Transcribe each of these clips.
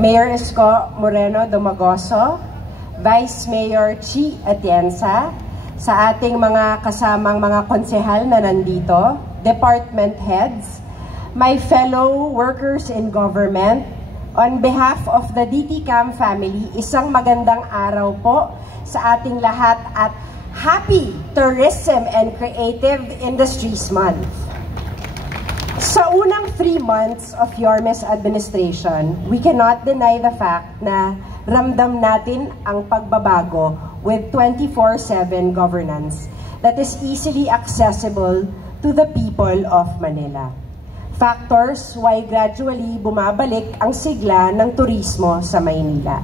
Mayor Isko Moreno Domagoso, Vice Mayor Chi Atienza, sa ating mga kasamang mga konsehal na nandito, department heads, my fellow workers in government, on behalf of the DTCAM family, isang magandang araw po sa ating lahat at Happy Tourism and Creative Industries Month. Sa unang 3 months of Yorme's administration, we cannot deny the fact na ramdam natin ang pagbabago with 24/7 governance that is easily accessible to the people of Manila. Factors why gradually bumabalik ang sigla ng turismo sa Maynila.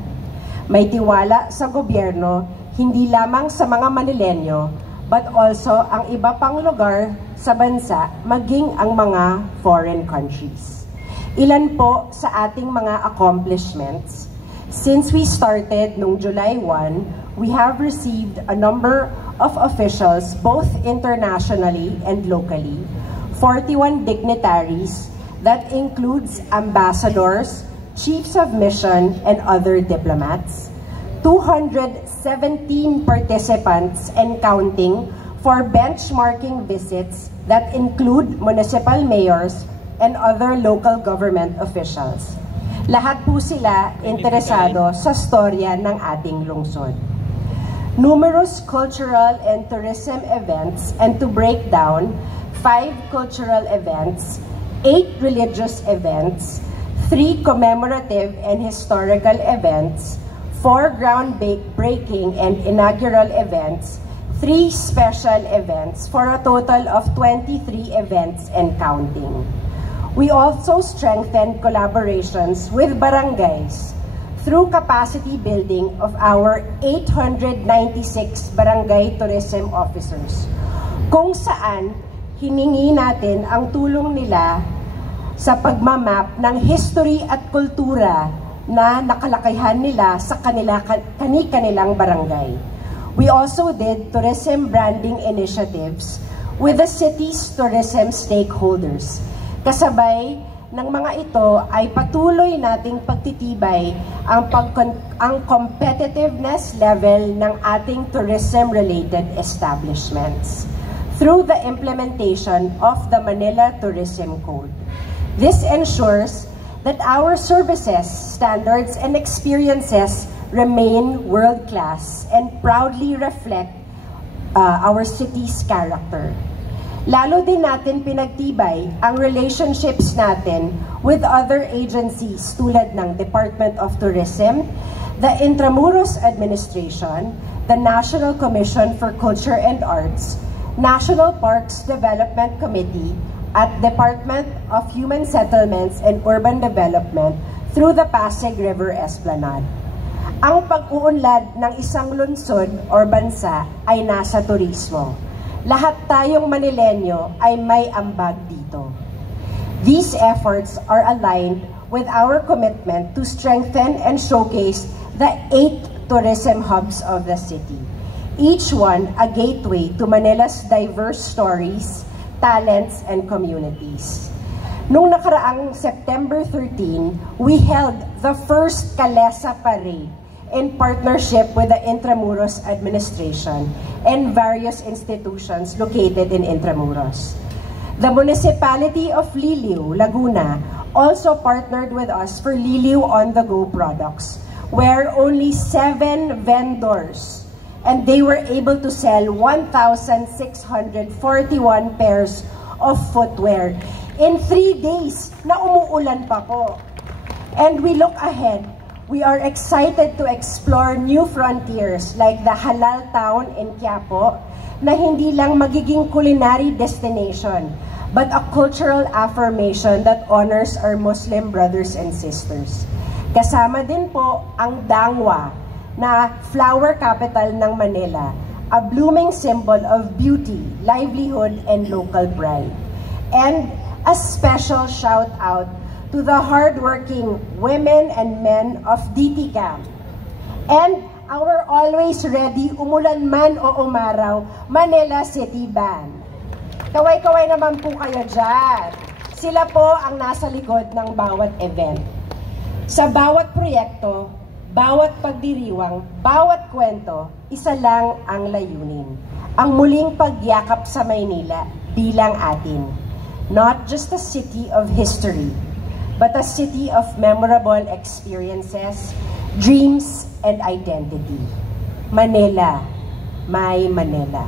May tiwala sa gobyerno hindi lamang sa mga Manilenyo, but also ang iba pang lugar sa bansa, maging ang mga foreign countries. Ilan po sa ating mga accomplishments? Since we started noong July 1, we have received a number of officials, both internationally and locally, 41 dignitaries, that includes ambassadors, chiefs of mission, and other diplomats, 217 participants and counting for benchmarking visits that include municipal mayors and other local government officials. Lahat po sila interesado sa storya ng ating lungsod. Numerous cultural and tourism events, and to break down, 5 cultural events, 8 religious events, 3 commemorative and historical events, 4 groundbreaking and inaugural events, 3 special events, for a total of 23 events and counting. We also strengthened collaborations with barangays through capacity building of our 896 barangay tourism officers, kung saan hiningi natin ang tulong nila sa pagmamap ng history at kultura na nakalakayan nila sa kanilang barangay. We also did tourism branding initiatives with the city's tourism stakeholders. Kasabay ng mga ito ay patuloy nating pagtitibay ang competitiveness level ng ating tourism-related establishments through the implementation of the Manila Tourism Code. This ensures that our services, standards, and experiences remain world-class and proudly reflect our city's character. Lalo din natin pinagtibay ang relationships natin with other agencies tulad ng Department of Tourism, the Intramuros Administration, the National Commission for Culture and Arts, National Parks Development Committee, at Department of Human Settlements and Urban Development through the Pasig River Esplanade. Ang pag-uunlad ng isang lungsod o bansa ay nasa turismo. Lahat tayong Manilenyo ay may ambag dito. These efforts are aligned with our commitment to strengthen and showcase the 8 tourism hubs of the city, each one a gateway to Manila's diverse stories, talents, and communities. Noong nakaraang September 13, we held the first Kalesa Parade in partnership with the Intramuros Administration and various institutions located in Intramuros. The municipality of Liliu, Laguna, also partnered with us for Liliu on-the-go products, where only 7 vendors, and they were able to sell 1,641 pairs of footwear in 3 days na umuulan pa po. And we look ahead. We are excited to explore new frontiers like the Halal Town in Quiapo, na hindi lang magiging culinary destination, but a cultural affirmation that honors our Muslim brothers and sisters. Kasama din po ang Dangwa, na flower capital ng Manila, a blooming symbol of beauty, livelihood, and local pride. And a special shout out to the hardworking women and men of DTCAM. And our always ready, umulan man o umaraw, Manila City Band. Kaway-kaway naman po kayo dyan. Sila po ang nasa likod ng bawat event. Sa bawat proyekto, bawat pagdiriwang, bawat kwento, isa lang ang layunin. Ang muling pagyakap sa Maynila bilang atin. Not just a city of history, but a city of memorable experiences, dreams, and identity. Manila, my Manila.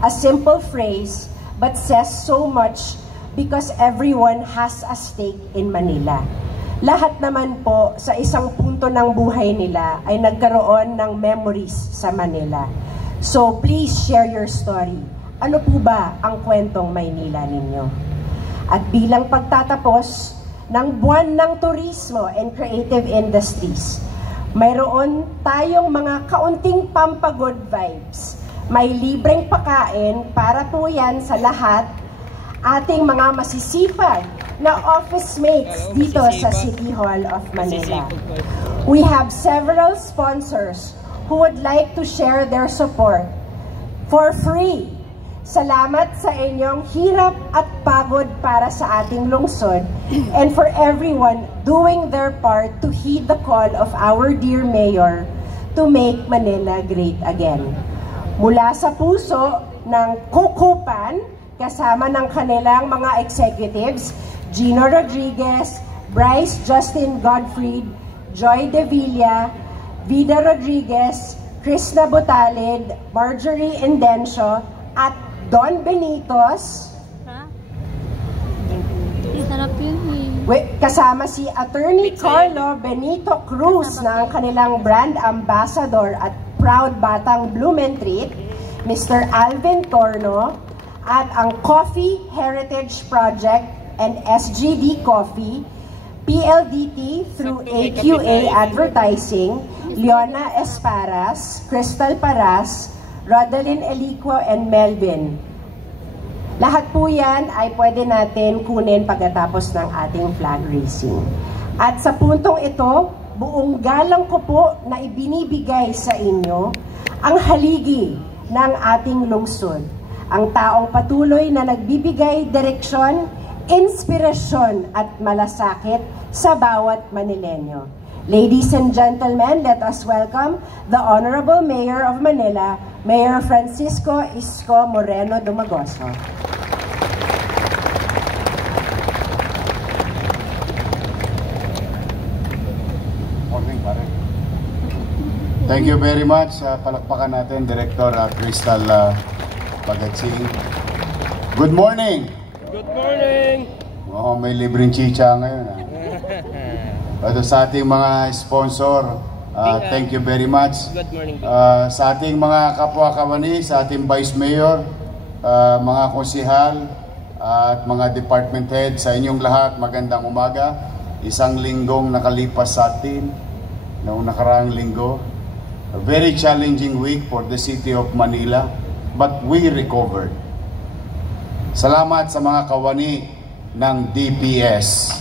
A simple phrase, but says so much because everyone has a stake in Manila. Lahat naman po sa isang punto ng buhay nila ay nagkaroon ng memories sa Manila. So please share your story. Ano po ba ang kwentong Maynila ninyo? At bilang pagtatapos ng buwan ng turismo and creative industries, mayroon tayong mga kaunting pampagod vibes. May libreng pakain para po yan sa lahat ating mga masisipag na office mates dito sa City Hall of Manila. We have several sponsors who would like to share their support for free. Salamat sa inyong hirap at pagod para sa ating lungsod and for everyone doing their part to heed the call of our dear Mayor to make Manila great again. Mula sa puso ng Kukupan, kasama ng kanilang mga executives, Gino Rodriguez, Bryce Justin Godfried, Joy De Villa, Vida Rodriguez, Krishna Butalid, Marjorie Indencio, at Don Benitos. Sarap yun eh. Kasama si Attorney Carlo Benito Cruz na ang kanilang brand ambassador at proud batang Blumentritt, Mr. Alvin Torno, at ang Coffee Heritage Project and SGD Coffee, PLDT through AQA Advertising, Leona Esparas, Crystal Paras, Rodeline Eliquo, and Melvin. Lahat po yan ay pwede natin kunin pagkatapos ng ating flag raising. At sa puntong ito, buong galang ko po na ibinibigay sa inyo ang haligi ng ating lungsod. Ang taong patuloy na nagbibigay direksyon, inspirasyon at malasakit sa bawat Manilenyo. Ladies and gentlemen, let us welcome the Honorable Mayor of Manila, Mayor Francisco Isko Moreno Dumagoso. Morning, pare. Thank you very much. Palakpakan natin, Director Crystal Bagatsing. Good morning! Good morning! Oh, may libreng chicha ngayon. Ito sa ating mga sponsor, thank you very much. Good morning. Sa ating mga kapwa-kawani, sa ating Vice Mayor, mga konsihal, at mga department head, sa inyong lahat, magandang umaga. Isang linggong nakalipas sa atin, noong nakaraang linggo. A very challenging week for the city of Manila, but we recovered. Salamat sa mga kawani ng DPS.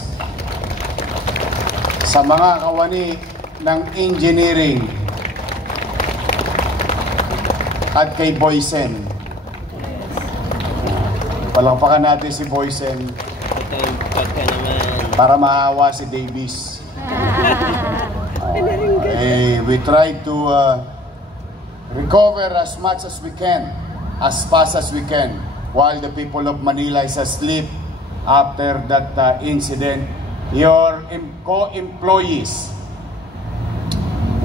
Sa mga kawani ng engineering at kay Boysen. Palakpakan natin si Boysen para maawa si Davis. We try to recover as much as we can, as fast as we can, while the people of Manila is asleep after that incident. Your co-employees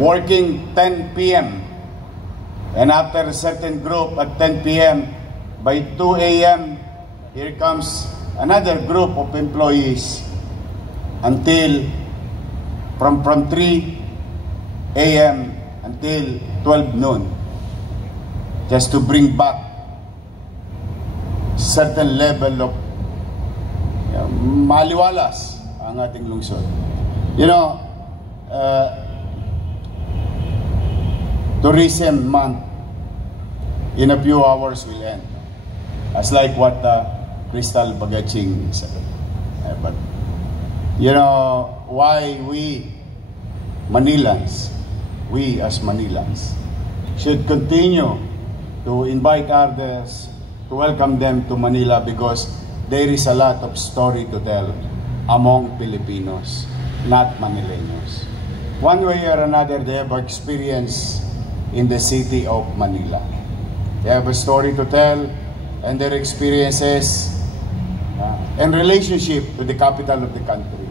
working 10 p.m. and after a certain group at 10 p.m. by 2 a.m. here comes another group of employees until from 3 a.m. until 12 noon just to bring back certain level of maliwalas ang ating lungsod. You know, tourism month in a few hours will end. As like what Crystal Bagatsing said. But, you know, why we Manilans, we as Manilans, should continue to invite others, to welcome them to Manila because there is a lot of story to tell among Filipinos. not Manileños. One way or another, they have experience in the city of Manila. They have a story to tell, and their experiences and relationship to the capital of the country.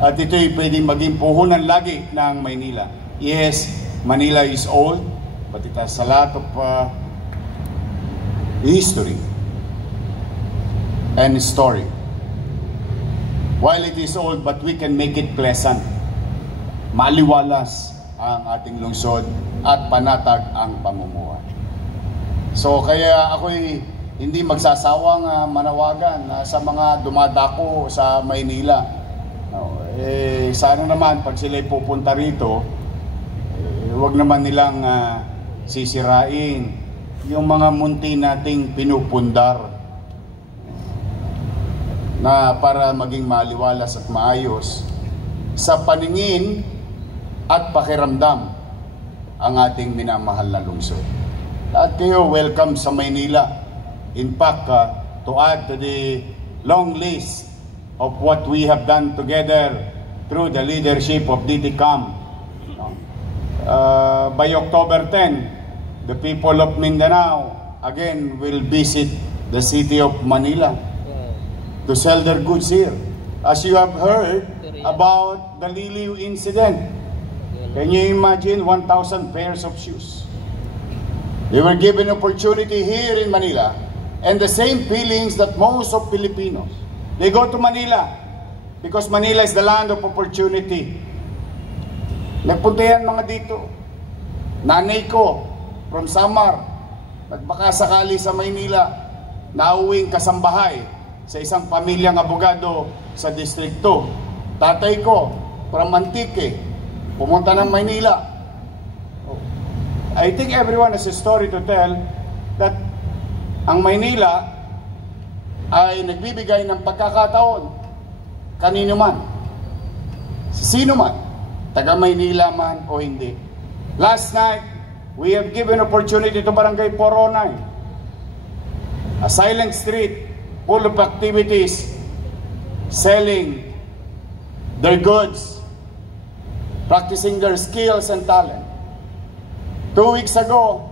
At ito'y pwedeng maging puhunan lagi ng Maynila. Yes, Manila is old, but it has a lot of history and story. While it is old, but we can make it pleasant. Maliwalas ang ating lungsod at panatag ang pamumuhay. So kaya ako'y hindi magsasawang manawagan sa mga dumadako sa Maynila. Sana naman pag sila'y pupunta rito, huwag naman nilang sisirain yung mga munti nating pinupundar na para maging maliwalas at maayos sa paningin at pakiramdam ang ating minamahal na lungsod. Lahat kayo welcome sa Maynila. In fact, to add to the long list of what we have done together through the leadership of DTCAM, by October 10, the people of Mindanao again will visit the city of Manila to sell their goods here. As you have heard about the Liliu incident, can you imagine 1,000 pairs of shoes? They were given opportunity here in Manila, and the same feelings that most of Filipinos. They go to Manila because Manila is the land of opportunity. Nagpunta yan mga dito. Nanay ko from Samar, nagbaka sakali sa Maynila, nauwing kasambahay sa isang pamilyang abogado sa distrikto. Tatay ko from Antique, pumunta ng Maynila. I think everyone has a story to tell that ang Maynila ay nagbibigay ng pagkakataon kanino man, sino man, taga Maynila man o hindi. Last night, we have given opportunity to Barangay 409, a silent street full of activities, selling their goods, practicing their skills and talent. 2 weeks ago,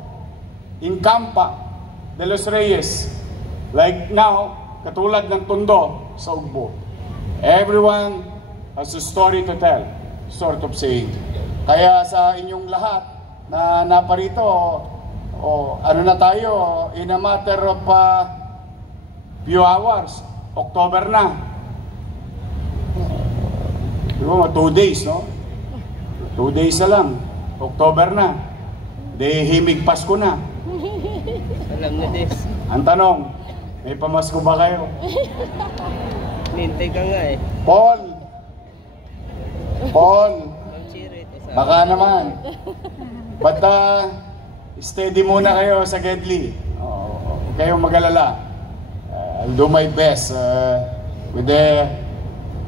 in Campa de los Reyes, like now, katulad ng Tondo sa Ugbo, everyone has a story to tell, sort of saying. Kaya sa inyong lahat na naparito, ano na tayo, in a matter of few hours, October na. 2 days, no? 2 days na lang, October na. Himig Pasko na. Alam na this. Ang tanong, may pamasko ba kayo? Nintay ka nga eh. Paul, baka naman. But steady muna kayo sa Gedli. Huwag kayong mag-alala. I'll do my best with the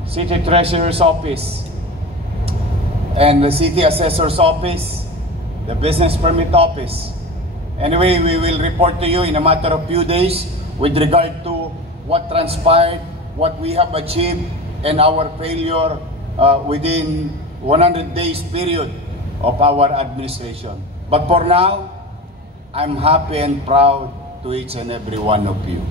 City Treasurer's Office and the City Assessor's Office, the Business Permit Office. Anyway, we will report to you in a matter of few days with regard to what transpired, what we have achieved, and our failure within 100 days period of our administration. But for now, I'm happy and proud to each and every one of you.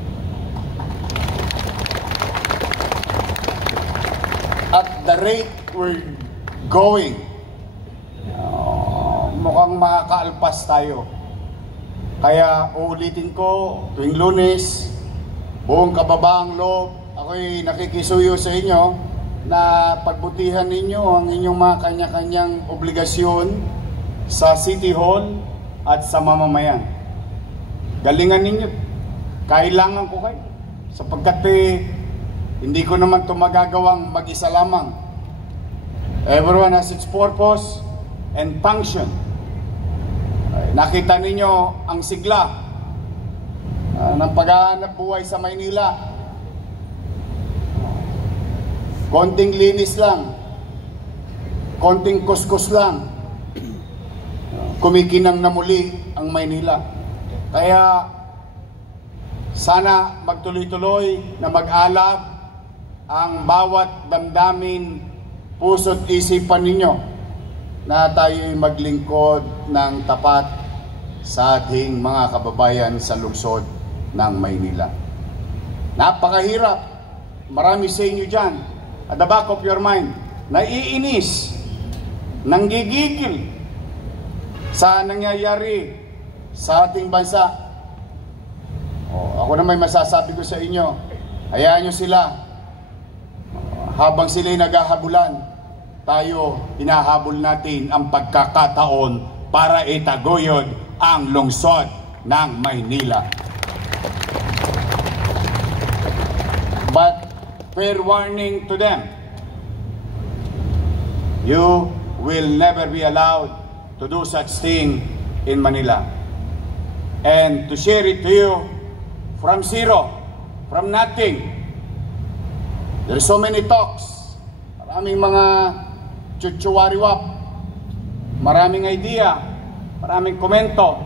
At the rate we're going, mukhang makakaalpas tayo. Kaya uulitin ko, tuwing Lunes, buong kababaang loob, ako'y nakikisuyo sa inyo na pagbutihan ninyo ang inyong mga kanya-kanyang obligasyon sa City Hall at sa mamamayan. Galingan ninyo. Kailangan ko kayo. Sapagkat hindi ko naman ito magagawang mag-isa lamang. Everyone has its purpose and function. Nakita ninyo ang sigla ng paghahanap buhay sa Maynila. Konting linis lang, konting kuskus lang, kumikinang na muli ang Maynila. Kaya sana magtuloy-tuloy na mag-alab ang bawat damdamin puso't isipan ninyo na tayo'y maglingkod ng tapat sa ating mga kababayan sa lungsod ng Maynila. Napakahirap. Marami sa inyo dyan, at the back of your mind, naiinis, nanggigigil sa nangyayari sa ating bansa. Ako na may masasabi ko sa inyo, hayaan nyo sila. Habang sila'y naghahabulan, tayo hinahabol natin ang pagkakataon para itaguyod ang lungsod ng Maynila. But fair warning to them, you will never be allowed to do such thing in Manila. And to share it to you from zero, from nothing. There's so many talks, maraming mga chuchuwariwap, maraming idea, maraming komento,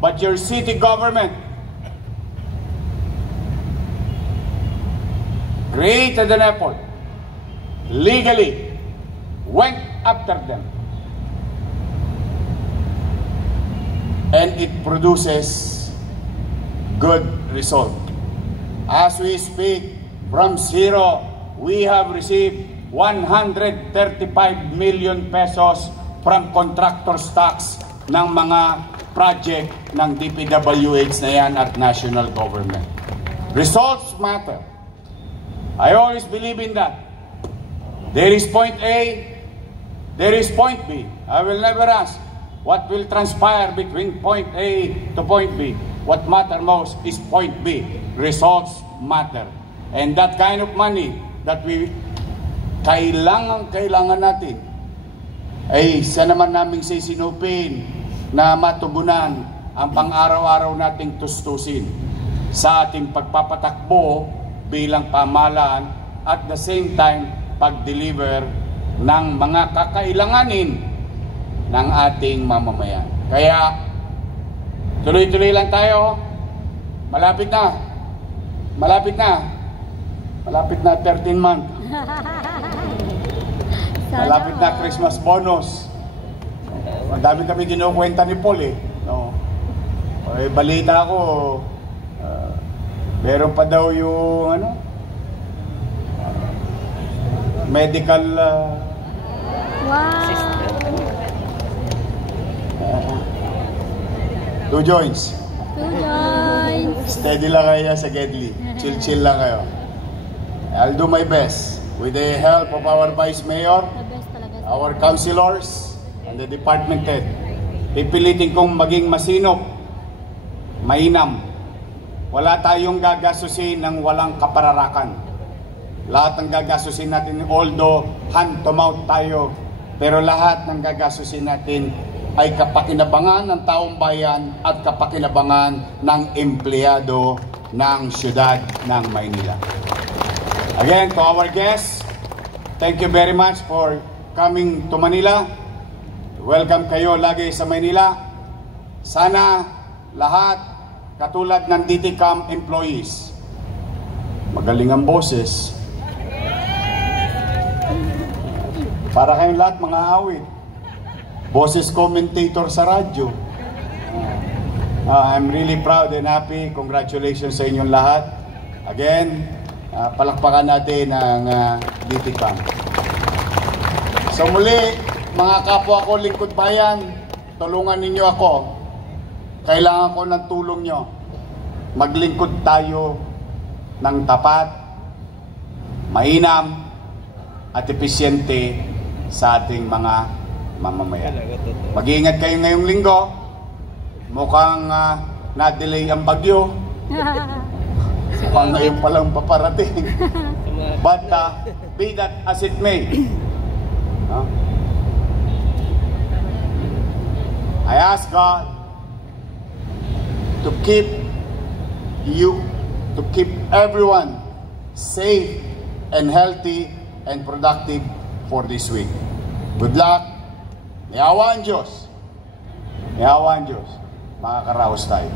but your city government created an effort, legally went after them, and it produces good result. As we speak, from zero, we have received 135 million pesos from contractor's tax ng mga project ng DPWH na yan at national government. Results matter. I always believe in that. There is point A, there is point B. I will never ask what will transpire between point A to point B. What matters most is point B. Results matter. And that kind of money that we kailangan natin ay isa naman naming sisinupin na matugunan ang pang-araw-araw nating tustusin sa ating pagpapatakbo bilang pamahalaan at the same time pag-deliver ng mga kakailanganin ng ating mamamayan. Kaya tuloy-tuloy lang tayo. Malapit na 13 month. Malapit na Christmas bonus. Madami kami kinukwenta ni Paul eh. No. Balita ko, meron pa daw yung medical Wow! 2 joints. 2 joints! Steady lang kayo sa Gedli. Chill lang kayo. I'll do my best with the help of our Vice Mayor, The best talaga. our councilors, and the department head. Pipilitin kong maging masinop, mainam. Wala tayong gagasusin ng walang kapararakan. Lahat ng gagasusin natin, although hand to mouth tayo, pero lahat ng gagasusin natin ay kapakinabangan ng taong bayan at kapakinabangan ng empleyado ng siyudad ng Maynila. Again, to our guests, thank you very much for coming to Manila. Welcome kayo lagi sa Maynila. Sana lahat, katulad ng DTCAM employees, magaling ang boses. Para kayong lahat mga awit. Boses commentator sa radyo. I'm really proud and happy. Congratulations sa inyong lahat. Again, palakpakan natin ang DTCAM. So muli, mga kapwa ko lingkod bayan, tulungan ninyo ako. Kailangan ko ng tulong nyo. Maglingkod tayo ng tapat, mainam, at epesyente sa ating mga mamamayan. Mag-iingat kayo ngayong linggo. Mukhang na-delay ang bagyo. Mukhang ngayon palang paparating. But be that as it may, I ask God to keep you, to keep everyone safe and healthy and productive for this week. Good luck. May awa ang Diyos. May awa ang Diyos. Makakaraos tayo.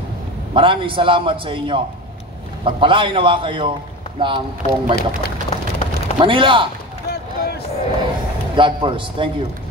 Maraming salamat sa inyo. Pagpalain nawa kayo ng Pong May Kapal. Manila! God first. Thank you.